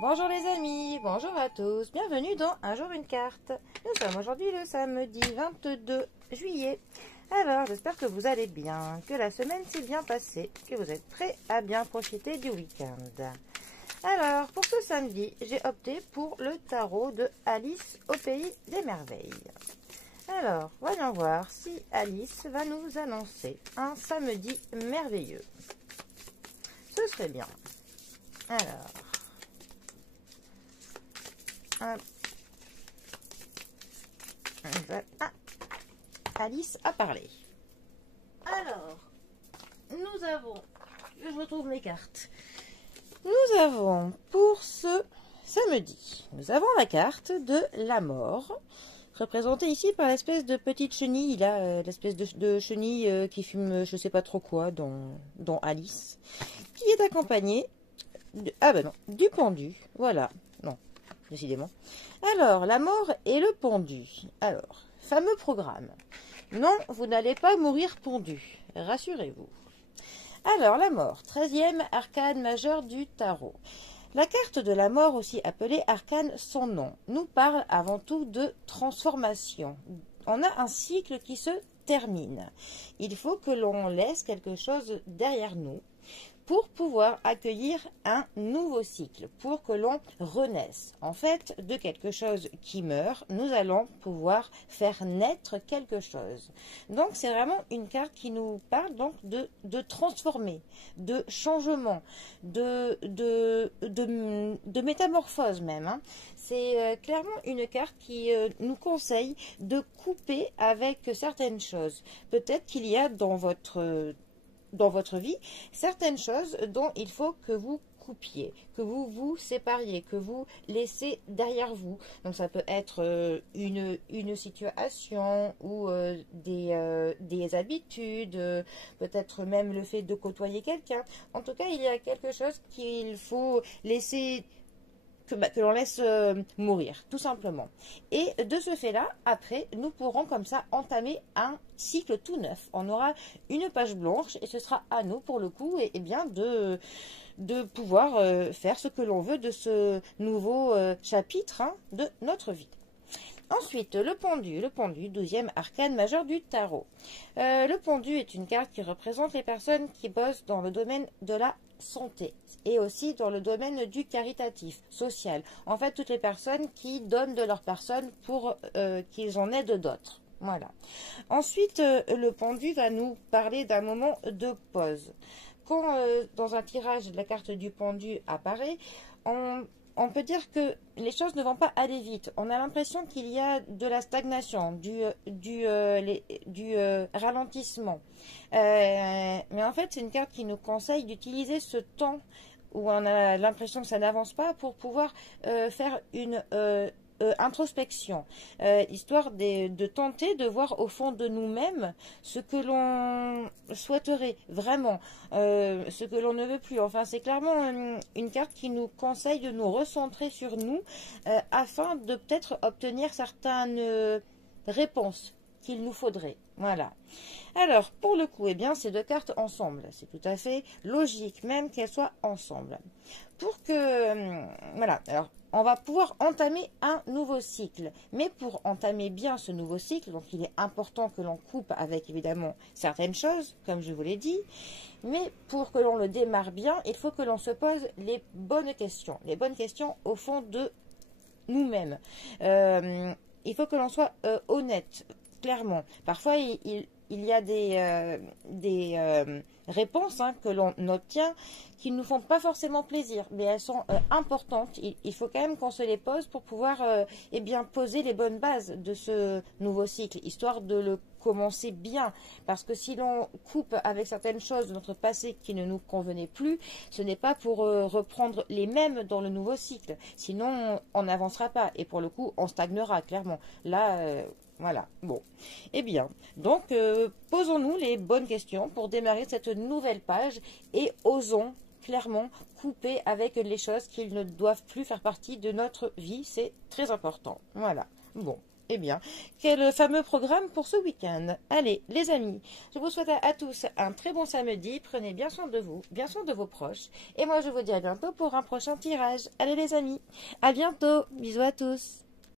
Bonjour les amis, bonjour à tous, bienvenue dans Un jour une carte. Nous sommes aujourd'hui le samedi 22 juillet. Alors j'espère que vous allez bien, que la semaine s'est bien passée, que vous êtes prêts à bien profiter du week-end. Alors pour ce samedi, j'ai opté pour le tarot de Alice au pays des merveilles. Alors voyons voir si Alice va nous annoncer un samedi merveilleux. Ce serait bien. Alors... Ah, Alice a parlé. Alors, nous avons... Je retrouve mes cartes. Nous avons pour ce samedi, nous avons la carte de la mort, représentée ici par l'espèce de petite chenille, là, l'espèce de chenille qui fume je sais pas trop quoi dans Alice, qui est accompagnée de, du pendu, voilà, non, décidément. Alors, la mort et le pendu. Alors, fameux programme. Non, vous n'allez pas mourir pendu, rassurez-vous. Alors, la mort, 13e arcane majeur du tarot. La carte de la mort, aussi appelée arcane sans nom, nous parle avant tout de transformation. On a un cycle qui se termine. Il faut que l'on laisse quelque chose derrière nous pour pouvoir accueillir un nouveau cycle, pour que l'on renaisse. En fait, de quelque chose qui meurt, nous allons pouvoir faire naître quelque chose. Donc, c'est vraiment une carte qui nous parle donc de transformer, de changement, de métamorphose même. Hein. C'est clairement une carte qui nous conseille de couper avec certaines choses. Peut-être qu'il y a dans votre vie, certaines choses dont il faut que vous coupiez, que vous vous sépariez, que vous laissez derrière vous. Donc ça peut être une situation ou des habitudes, peut-être même le fait de côtoyer quelqu'un. En tout cas, il y a quelque chose qu'il faut laisser... que l'on laisse mourir, tout simplement. Et de ce fait-là, après, nous pourrons comme ça entamer un cycle tout neuf. On aura une page blanche et ce sera à nous, pour le coup, et bien de pouvoir faire ce que l'on veut de ce nouveau chapitre de notre vie. Ensuite, le pendu, 12e arcane majeur du tarot. Le pendu est une carte qui représente les personnes qui bossent dans le domaine de la santé et aussi dans le domaine du caritatif, social. En fait, toutes les personnes qui donnent de leur personne pour qu'ils en aident d'autres. Voilà. Ensuite, le pendu va nous parler d'un moment de pause. Quand dans un tirage de la carte du pendu apparaît, on peut dire que les choses ne vont pas aller vite. On a l'impression qu'il y a de la stagnation, du ralentissement. Mais en fait, c'est une carte qui nous conseille d'utiliser ce temps où on a l'impression que ça n'avance pas pour pouvoir faire une introspection, histoire de tenter de voir au fond de nous-mêmes ce que l'on souhaiterait vraiment, ce que l'on ne veut plus. Enfin, c'est clairement une carte qui nous conseille de nous recentrer sur nous afin de peut-être obtenir certaines réponses qu'il nous faudrait. Voilà. Alors, pour le coup, eh bien, ces deux cartes ensemble, c'est tout à fait logique, même qu'elles soient ensemble. Pour que, voilà, alors, on va pouvoir entamer un nouveau cycle. Mais pour entamer bien ce nouveau cycle, donc il est important que l'on coupe avec, évidemment, certaines choses, comme je vous l'ai dit. Mais pour que l'on le démarre bien, il faut que l'on se pose les bonnes questions au fond de nous-mêmes. Il faut que l'on soit honnête, clairement. Parfois, il y a des réponses que l'on obtient qui ne nous font pas forcément plaisir, mais elles sont importantes. Il faut quand même qu'on se les pose pour pouvoir eh bien, poser les bonnes bases de ce nouveau cycle, histoire de le commencer bien. Parce que si l'on coupe avec certaines choses de notre passé qui ne nous convenaient plus, ce n'est pas pour reprendre les mêmes dans le nouveau cycle. Sinon, on n'avancera pas. Et pour le coup, on stagnera, clairement. Là, voilà. Bon. Eh bien, donc, posons-nous les bonnes questions pour démarrer cette nouvelle page et osons clairement couper avec les choses qui ne doivent plus faire partie de notre vie. C'est très important. Voilà. Bon. Eh bien, quel fameux programme pour ce week-end. Allez, les amis, je vous souhaite à tous un très bon samedi. Prenez bien soin de vous, bien soin de vos proches. Et moi, je vous dis à bientôt pour un prochain tirage. Allez, les amis, à bientôt. Bisous à tous.